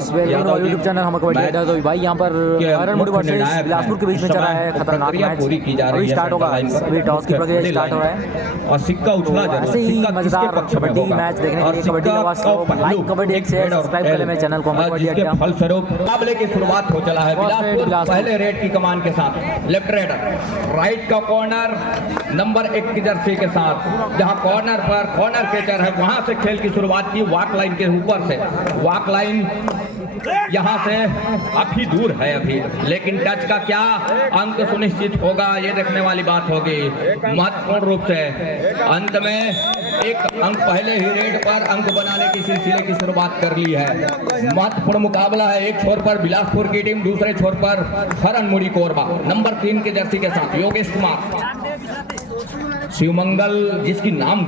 YouTube channel हम कबड्डी अड्डा। तो भाई यहाँ पर हरनमुड़ी वर्सेस बिलासपुर के बीच में चल रहा है खतरनाक मैच। अभी स्टार्ट होगा, अभी टॉस की प्रक्रिया स्टार्ट हो रहा है और सिक्का उछला ऐसे ही मजेदार कबड्डी मैच देखने के लिए कबड्डी लवर्स को लाइक कबड्डी एक शेयर सब्सक्राइब करें मेरे चैनल को कबड्डी अड्डा। फलस्वरूप मुकाबले की शुरुआत हो चला है बिलासपुर पहले रेड की कमान के साथ लेफ्ट रेडर राइट का कॉर्नर नंबर 1 की जर्सी के साथ, जहां कॉर्नर पर कॉर्नर कैचर है वहां से खेल की शुरुआत की वॉक लाइन के ऊपर से। वॉक लाइन यहाँ से काफी दूर है अभी, लेकिन टच का क्या अंक सुनिश्चित होगा ये देखने वाली बात होगी। महत्वपूर्ण रूप से अंत में एक अंक पहले ही रेड पर अंक बनाने की सिलसिले की शुरुआत कर ली है। महत्वपूर्ण मुकाबला है, एक छोर पर बिलासपुर की टीम, दूसरे छोर पर हरनमुड़ी कोरबा नंबर 3 के जर्सी के साथ योगेश कुमार। शिवमंगल जिसकी नाम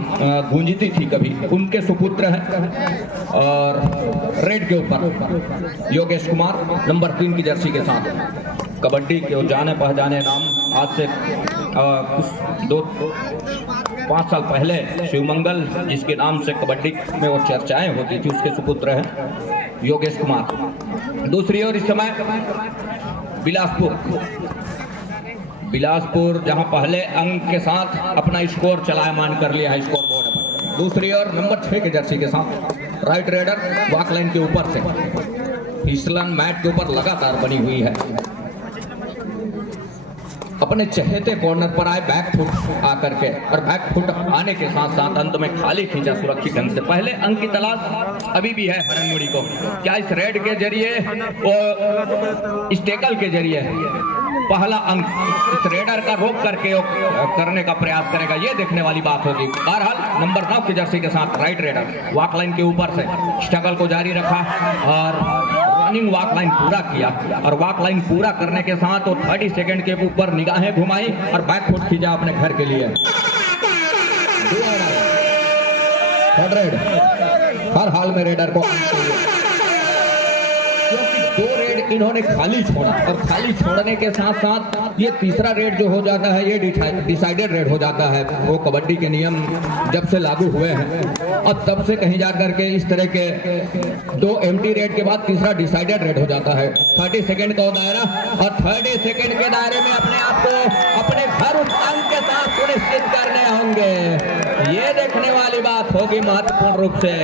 गूंजती थी कभी, उनके सुपुत्र हैं। और रेड के ऊपर योगेश कुमार नंबर 3 की जर्सी के साथ। कबड्डी के जाने पहचाने नाम आज से कुछ 5 साल पहले शिवमंगल जिसके नाम से कबड्डी में वो चर्चाएं होती थी, उसके सुपुत्र हैं योगेश कुमार। दूसरी ओर इस समय बिलासपुर जहां पहले अंक के साथ अपना स्कोर चलायमान कर लिया है स्कोर बोर्ड पर। दूसरी ओर नंबर 6 के जर्सी के साथ राइट रेडर वॉक लाइन के ऊपर से फिसलन मैट के ऊपर लगातार बनी हुई है। अपने चहेते कॉर्नर पर आए बैक फुट आकर के, और बैक फुट आने के साथ साथ अंत में खाली खींचा सुरक्षित ढंग से। पहले अंक की तलाश अभी भी है हरनमुड़ी को। क्या इस रेड के जरिए और इस टेकल के जरिए पहला अंक इस रेडर का रोक करके करने का प्रयास करेगा, ये देखने वाली बात होगी। बहरहाल नंबर 9 की जर्सी के साथ राइट रेडर वॉक लाइन के ऊपर से स्ट्रगल को जारी रखा और रनिंग वॉक लाइन पूरा किया, और वॉक लाइन पूरा करने के साथ वो 30 सेकंड के ऊपर निगाहें घुमाई और बैक फुट खींचा अपने घर के लिए। हर हाल में रेडर को क्योंकि 2 रेड इन्होंने खाली छोड़ा, और खाली छोड़ने के साथ साथ ये तीसरा रेड जो हो जाता है ये डिसाइडेड रेड हो जाता है। वो कबड्डी के नियम जब से लागू हुए हैं और तब से कहीं जा करके इस तरह के 2 एम्प्टी रेड के बाद तीसरा डिसाइडेड रेड हो जाता है। 30 सेकंड का दायरा, और 30 सेकंड के दायरे में अपने आप को अपने घर अंक के साथ सुनिश्चित करने होंगे, ये देखने वाली बात होगी महत्वपूर्ण रूप से।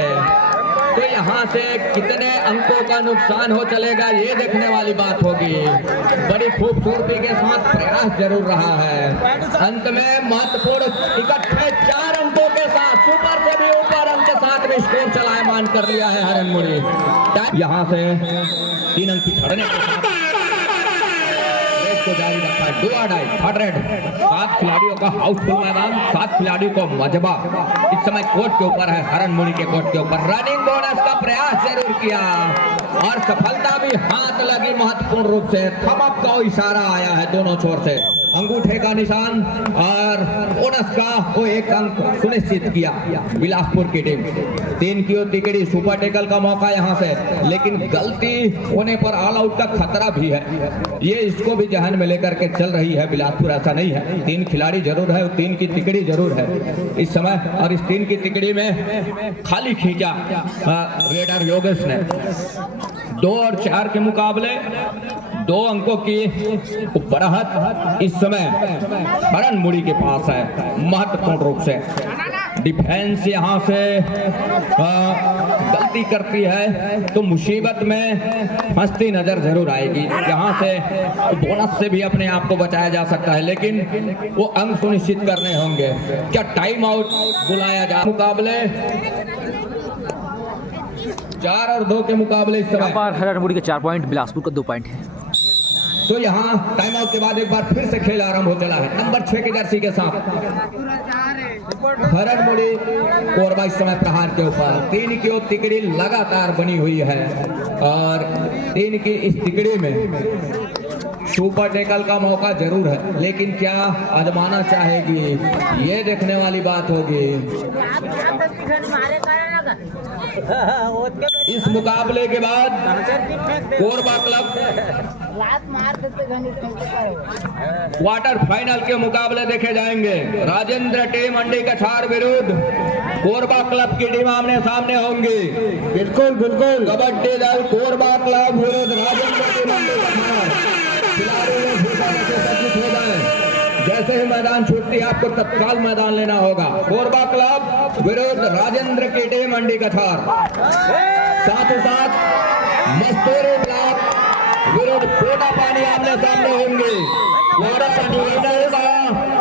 तो यहाँ से कितने अंकों का नुकसान हो चलेगा ये देखने वाली बात होगी। बड़ी खूबसूरती के साथ प्रयास जरूर रहा है। अंत में महत्वपूर्ण इकट्ठे 4 अंकों के साथ सुपर से भी ऊपर अंक के साथ भी स्कोर चलायमान कर लिया है हरनमुड़ी। यहाँ से 3 अंक छड़ने के साथ को जारी रखा है। 7 खिलाड़ियों का हाउसफुल मैदान, 7 खिलाड़ियों को मजबा इस समय कोर्ट के ऊपर है, हरनमुड़ी के कोर्ट के ऊपर। रनिंग बोनस का प्रयास जरूर किया और सफलता भी हाथ लगी महत्वपूर्ण रूप से। थम अप का इशारा आया है दोनों छोर से, अंगूठे का निशान, और बोनस का वो 1 अंक सुनिश्चित किया बिलासपुर की टीम। 3 की ओर तिकड़ी सुपर टेकल का मौका यहाँ से, लेकिन गलती होने पर ऑल आउट का खतरा भी है, ये इसको भी जहन में लेकर के चल रही है बिलासपुर। ऐसा नहीं है, 3 खिलाड़ी जरूर है, 3 की तिकड़ी जरूर है इस समय, और इस 3 की तिकड़ी में खाली खींचा रेडर योगेश ने। 2 और 4 के मुकाबले 2 अंकों की बढ़त इस समय हरनमुड़ी के पास है। महत्वपूर्ण रूप से डिफेंस यहाँ से गलती करती है तो मुसीबत में फंसती नजर जरूर आएगी। यहाँ से बोनस से भी अपने आप को बचाया जा सकता है, लेकिन वो अंक सुनिश्चित करने होंगे। क्या टाइम आउट बुलाया जा? मुकाबले 4 और 2 के मुकाबले इस समय हरनमुड़ी के 4 पॉइंट, बिलासपुर का 2 पॉइंट है। तो यहाँ टाइम आउट के बाद एक बार फिर से खेल आरंभ हो चला है। नंबर 6 के जर्सी के साथ हरनमुड़ी कोरबा इस समय प्रहार के ऊपर। 3 की ओर तिकड़ी लगातार बनी हुई है, और 3 की इस तिकड़ी में सुपर टेकल का मौका जरूर है, लेकिन क्या आजमाना चाहेगी ये देखने वाली बात होगी। इस मुकाबले के बाद कोरबा क्लब क्वार्टर फाइनल के मुकाबले देखे जाएंगे। राजेंद्र टीम अंडी कछार विरुद्ध कोरबा क्लब की टीम आमने सामने होंगी। बिल्कुल बिल्कुल। कबड्डी दल कोरबा क्लब विरुद्ध राजेंद्र की मंडी का खिलाड़ी में भूसा जैसे सज्जित हो जाए। जैसे ही मैदान छूटती है आपको तत्काल मैदान लेना होगा। कोरबा क्लब विरुद्ध राजेंद्र की टीम मंडी कछार, साथ ही साथ मस्तूरी ब्लॉक विरुद्ध पोटा पानी आमने सामने होंगे। पोटा पानी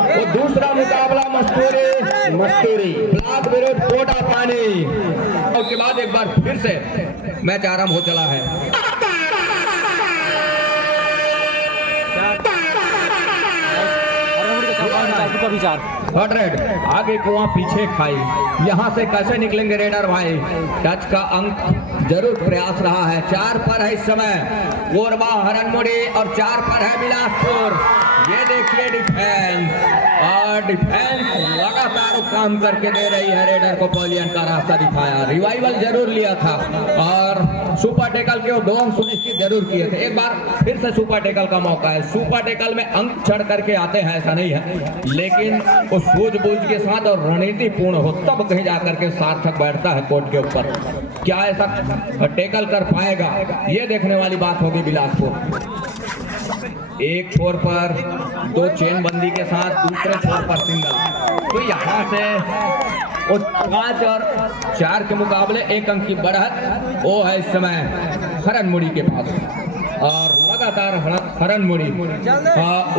वो दूसरा मुकाबला मस्तूरी ब्लॉक विरुद्ध पोटा पानी। उसके बाद एक बार फिर से मैच आरंभ हो चला है। का विचार 100 आगे कुआं पीछे खाई, यहाँ से कैसे निकलेंगे रेडर भाई। टच का अंक जरूर प्रयास रहा है। 4 पर है इस समय कोरबा हरनमुड़ी और 4 पर है बिलासपुर। ये देखिए डिफेंस, और डिफेंस लगातार काम करके दे रही है। रेडर को पॉलियन का रास्ता दिखाया, रिवाइवल जरूर लिया था और सुपर टेकल के 2 अंक सुनिश्चित जरूर किए थे। एक बार फिर से सुपर टेकल का मौका है। सुपर टेकल में अंक चढ़ करके आते हैं ऐसा नहीं है, लेकिन वो सूझबूझ के साथ और रणनीति पूर्ण हो तब कहीं जाकर के सार्थक बैठता है कोर्ट के ऊपर। क्या ऐसा टेकल कर पाएगा, ये देखने वाली बात होगी। बिलासपुर एक छोर पर 2 चेन बंदी के साथ, दूसरे छोर पर सिंगल। तो यहाँ से 5 और 4 के मुकाबले 1 अंक की बढ़त वो है इस समय हरनमुड़ी के पास। और लगातार हरनमुड़ी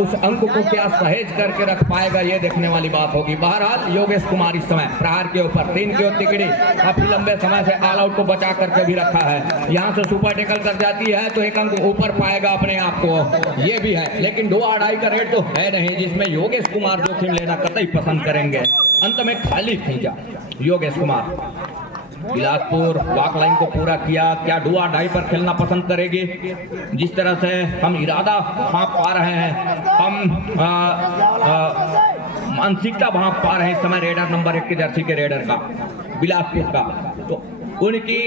उस अंक को क्या सहेज करके रख पाएगा, ये देखने वाली बात होगी। बहरहाल योगेश कुमार इस समय प्रहार के ऊपर 3 की ओर तिकड़ी काफी लंबे समय से ऑल आउट को बचा करके भी रखा है। यहाँ से सुपर टेकल कर जाती है तो 1 अंक ऊपर पाएगा अपने आप को, ये भी है। लेकिन 2 अढ़ाई का रेट तो है नहीं जिसमें योगेश कुमार जोखिम लेना कतई पसंद करेंगे। अंत में खाली खींचा योगेश कुमार। बिलासपुर वॉक लाइन को पूरा किया। क्या डुआ ढाई पर खेलना पसंद करेगी? जिस तरह से हम इरादा भांप पा रहे हैं, हम मानसिकता भांप पा रहे हैं इस समय रेडर नंबर 1 के जर्सी के रेडर का, बिलासपुर का, तो उनकी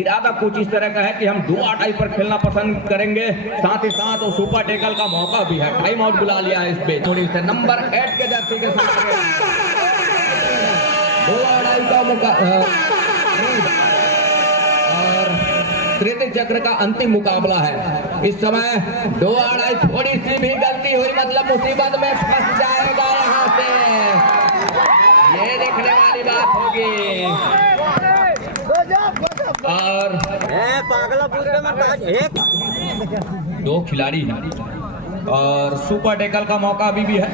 इरादा कुछ इस तरह का है कि हम डुआ ढाई पर खेलना पसंद करेंगे। साथ ही साथ वो सुपर टेकल का मौका भी है। टाइम आउट बुला लिया है इस पे थोड़ी से नंबर 8 के जर्सी के साथ डुआ ढाई का मौका। और तृतीय चक्र का अंतिम मुकाबला है इस समय। 2 अढ़ाई थोड़ी सी भी गलती हुई मतलब मुसीबत में फंस जाएगा यहाँ से, ये देखने वाली बात होगी। और 2 खिलाड़ी हैं और सुपर टेकल का मौका अभी भी है।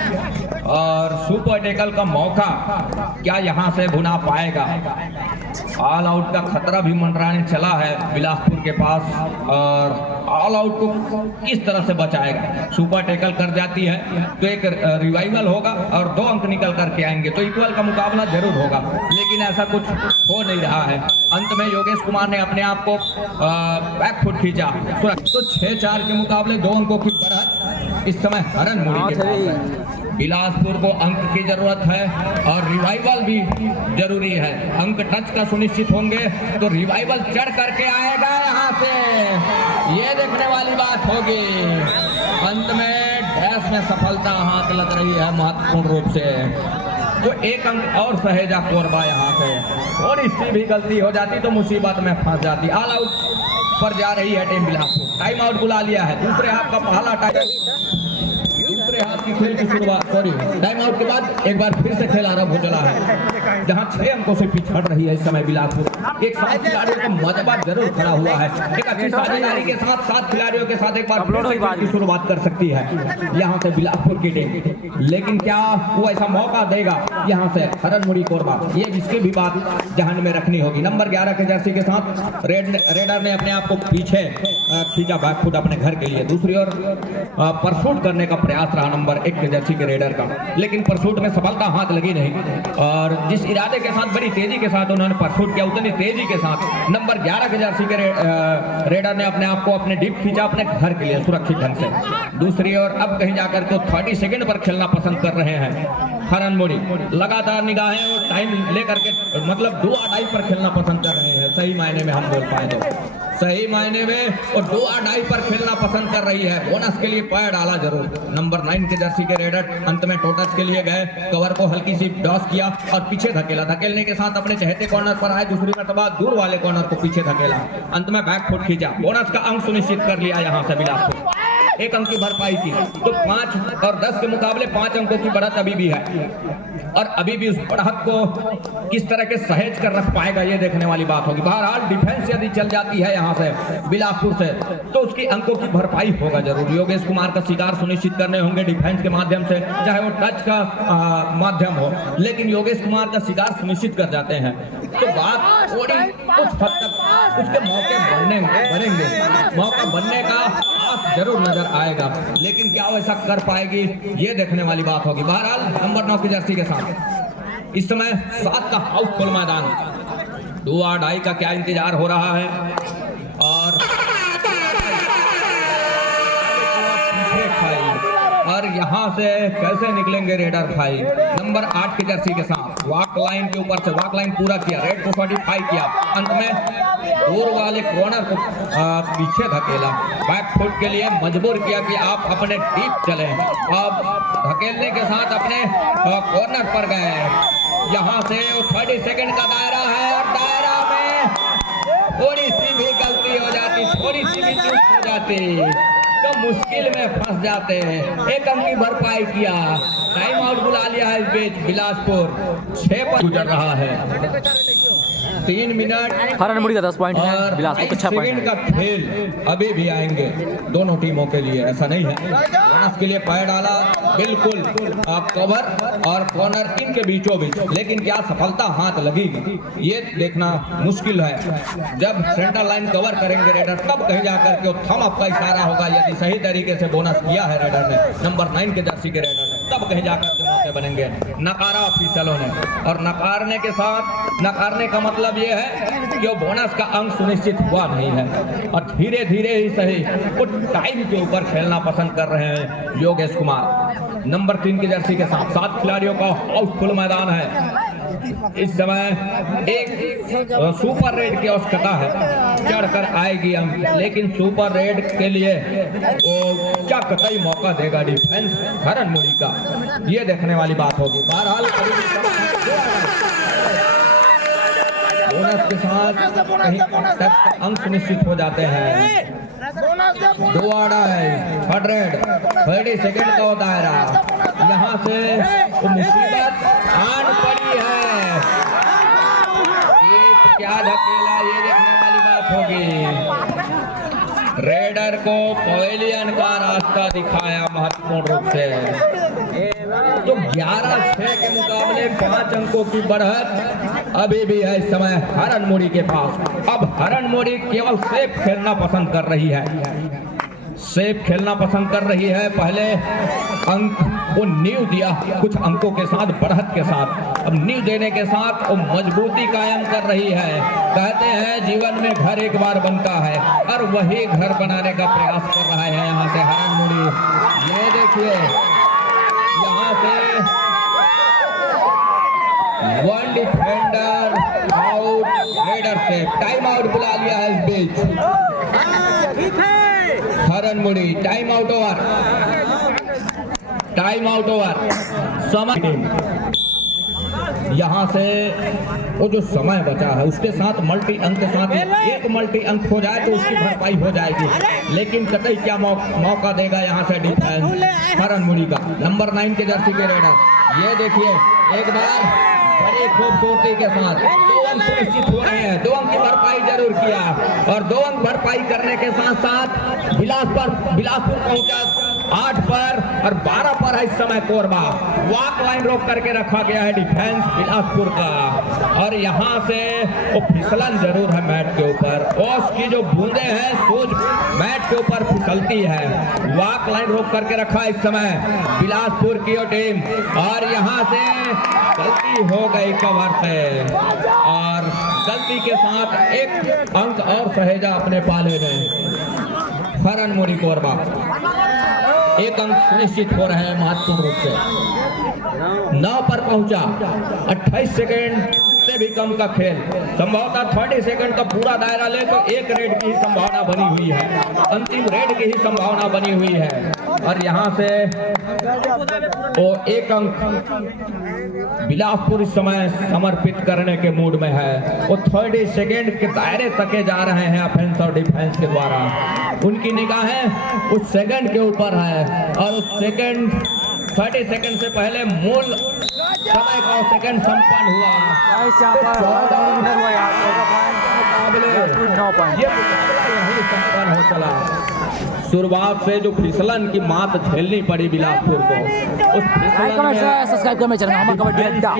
और सुपर टेकल का मौका क्या यहाँ से भुना पाएगा? ऑल आउट का खतरा भी मंडराने चला है बिलासपुर के पास, और ऑल आउट को किस तरह से बचाएगा? सुपर टेकल कर जाती है तो एक रिवाइवल होगा और 2 अंक निकल करके आएंगे तो इक्वल का मुकाबला जरूर होगा, लेकिन ऐसा कुछ हो नहीं रहा है। अंत में योगेश कुमार ने अपने आप को बैक फुट खींचा तो 6-4 के मुकाबले 2 अंकों की बढ़त इस समय हरनमुड़ी के पास है। बिलासपुर को अंक की जरूरत है और रिवाइवल भी जरूरी है। अंक टच का सुनिश्चित होंगे तो रिवाइवल चढ़ करके आएगा यहाँ से, ये देखने वाली बात होगी। अंत में डैश में सफलता हाथ लग रही है महत्वपूर्ण रूप से, तो 1 अंक और सहेजा कोरबा यहाँ से। थोड़ी सी भी गलती हो जाती तो मुसीबत में फंस जाती। ऑल आउट पर जा रही है टीम बिलासपुर। टाइम आउट बुला लिया है। दूसरे हाफ का पहला दूसरे हाफ की खेल की शुरुआत, सॉरी टाइम आउट के बाद एक बार फिर से खेल आरंभ हो चला है, जहां 6 अंकों से पिछड़ रही है इस समय बिलासपुर। एक 7 खिलाड़ियों का मजबा जरूर खड़ा हुआ है। एक अच्छी साझेदारी के साथ 7 खिलाड़ियों के साथ एक बार की शुरुआत कर सकती है यहाँ से बिलासपुर की टीम, लेकिन क्या वो ऐसा मौका देगा यहाँ से हरनमुड़ी कोरबा? ये इसकी भी बात ध्यान में रखनी होगी। नंबर 11 के जर्सी के साथ रेडर ने अपने आप को पीछे खींचा बैकफुट अपने घर के लिए। दूसरी ओर परसूट करने का प्रयास रहा नंबर 1 के जर्सी के रेडर का, लेकिन परसूट में सफलता हाथ लगी नहीं। और जिस इरादे के साथ बड़ी तेजी के साथ उन्होंने परसूट किया, उतनी तेजी के साथ नंबर 11 के जर्सी के रेडर ने अपने आप को अपने डीप खींचा अपने घर के लिए सुरक्षित ढंग से। दूसरी ओर अब कहीं जाकर तो 30 सेकंड पर खेलना पसंद कर रहे हैं हरनमुड़ी। लगातार निगाहें और टाइम लेकर के मतलब 2 अढ़ाई पर खेलना पसंद कर रहे हैं, सही मायने में हम बोल पाए तो सही मायने में और 2-2.5 पर खेलना पसंद कर रही है। बोनस के लिए पैर डाला जरूर। नंबर 9 के जर्सी के रेडर अंत में टोटस के लिए गए, कवर को हल्की सी डॉस किया और पीछे धकेला। धकेलने के साथ अपने चहेते कॉर्नर पर आए, दूसरी मर्तबा दूर वाले कॉर्नर को पीछे धकेला, अंत में बैक फुट खींचा। बोनस का अंक सुनिश्चित कर लिया यहाँ से बिलासपुर। 1 अंक की भरपाई की तो 5 और 10 के मुकाबले 5 अंकों की बढ़त अभी भी है और अभी भी उस बढ़त को किस तरह के सहेज कर रख पाएगा ये देखने वाली बात होगी। बहरहाल डिफेंस यदि चल जाती है यहाँ से बिलासपुर से तो उसकी अंकों की भरपाई होगा जरूर। योगेश कुमार का शिकार सुनिश्चित करने होंगे डिफेंस के माध्यम से, चाहे वो टच का माध्यम हो, लेकिन योगेश कुमार का शिकार सुनिश्चित कर जाते हैं तो बात थोड़ी कुछ हद तक उसके मौके बनेंगे, मौका बनने का आस जरूर नजर आएगा, लेकिन क्या वो ऐसा कर पाएगी ये देखने वाली बात होगी। बहरहाल नंबर 9 की जर्सी के साथ इस समय 7 का हाउसफुल मैदान, 2-2.5 का क्या इंतजार हो रहा है और और यहाँ से कैसे निकलेंगे रेडर भाई। नंबर 8 की जर्सी के साथ वॉक लाइन के ऊपर से वॉक लाइन पूरा किया, रेड को 45 किया, अंत में दूर वाले कॉर्नर को पीछे धकेला, बैक फुट के लिए मजबूर किया कि आप अपने डीप चले। अब धकेलने के साथ अपने कॉर्नर पर गए। यहाँ से 30 सेकंड का दायरा है और दायरा में थोड़ी सी भी गलती हो जाती, थोड़ी सी भी चूक हो जाती तो मुश्किल में फंस जाते हैं। 1 अंक की भरपाई किया, टाइम आउट बुला लिया है इस बीच बिलासपुर। 6 पर गुजर रहा है, 3 मिनट हरन मुड़ी का 10 पॉइंट है, बिलासपुर 6 पॉइंट का खेल अभी भी आएंगे दोनों टीमों के लिए, ऐसा नहीं है। बोनस के लिए पैर डाला बिल्कुल आप कवर और कॉर्नर इनके बीचों बीच, लेकिन क्या सफलता हाथ लगेगी ये देखना मुश्किल है। जब सेंटर लाइन कवर करेंगे रेडर तब कहीं जाकर के थम अप का इशारा होगा। यदि सही तरीके से बोनस किया है रेडर ने, नंबर 9 के जर्सी के रेडर ने, तब कहीं जाकर के मौके बनेंगे। नकारा ऑफिसरों ने और नकारने के साथ, नकारने का मतलब ये है कि वो बोनस का अंक सुनिश्चित हुआ नहीं है और धीरे धीरे ही सही वो टाइम के ऊपर खेलना पसंद कर रहे हैं योगेश कुमार। नंबर 3 की जर्सी के साथ 7 खिलाड़ियों का हाउसफुल मैदान है। इस समय एक सुपर रेड की आवश्यकता है, चढ़कर आएगी हम, लेकिन सुपर रेड के लिए वो क्या कतई मौका देगा डिफेंस हरन मुड़ी का, ये देखने वाली बात होगी। बहरहाल बोनस के साथ कहीं तक अंक सुनिश्चित हो जाते हैं। 2-2.5 30 सेकंड का दायरा, यहाँ से मुसीबत आन पड़ी है। क्या धकेला ये देखने वाली बात होगी। रेडर को पवेलियन का रास्ता दिखाया महत्वपूर्ण रूप से, तो 11-6 के मुकाबले 5 अंकों की बढ़त अभी भी है इस समय हरन मुड़ी के पास। अब हरन मुड़ी केवल सेफ खेलना पसंद कर रही है, सेफ खेलना पसंद कर रही है। पहले अंक वो नींव दिया कुछ अंकों के साथ, बढ़त के साथ, अब नींव देने के साथ वो मजबूती कायम कर रही है। कहते हैं जीवन में घर एक बार बनता है और वही घर बनाने का प्रयास कर रहा है यहाँ से हरन मुड़ी। ये देखिए यहाँ से 1 डिफेंडर आउट, रेडर से टाइम आउट बुला लिया है इस बीच हरन मुड़ी। Time out over, time out over. समय यहाँ से वो जो समय बचा है उसके साथ मल्टी अंक के साथ एक मल्टी अंक हो जाए तो उसकी भरपाई हो जाएगी, लेकिन कतई क्या मौका देगा यहाँ से डिफेंस हरन मुड़ी का। नंबर 9 के जर्सी के रेडर, ये देखिए एक बार बड़ी खूबसूरती के साथ 2 अंक सुनिश्चित हो रहे हैं। 2 अंक की भरपाई जरूर किया और 2 अंक भरपाई करने के साथ साथ बिलासपुर पहुंचा 8 पर और 12 पर है इस समय कोरबा। वॉक लाइन रोक करके रखा गया है डिफेंस बिलासपुर का और यहाँ से वो फिसलन जरूर है मैट के ऊपर, ओस की जो बूंदे हैं सूझ मैट के ऊपर फिसलती है। वॉक लाइन रोक करके रखा इस समय बिलासपुर की टीम और यहाँ से गलती हो गई कवर से और गलती के साथ 1 अंक और सहेजा अपने पाले में हरन मुड़ी कोरबा। 1 अंक सुनिश्चित हो रहे हैं महत्वपूर्ण रूप से। 9 पर पहुंचा, 28 सेकेंड उससे भी कम का खेल, संभवतः 30 सेकंड का पूरा दायरा ले तो 1 रेड की ही संभावना बनी हुई है, अंतिम रेड की ही संभावना बनी हुई है। और यहाँ से वो 1 अंक बिलासपुर इस समय समर्पित करने के मूड में है। वो 30 सेकंड के दायरे तके जा रहे हैं ऑफेंस और डिफेंस के द्वारा। उनकी निगाहें उस सेकंड के ऊपर है और उस सेकंड 30 सेकंड से पहले मूल समय का सेकंड संपन्न हुआ। गाइस यहाँ पर विनर हुआ यार, 9 पॉइंट। ये मुकाबला यहीं संपन्न हो चला। शुरुआत से जो फिसलन की मात झेलनी पड़ी बिलासपुर को, उस लाइक कमेंट सब्सक्राइब करना चैनल हमारा कबड्डी अड्डा।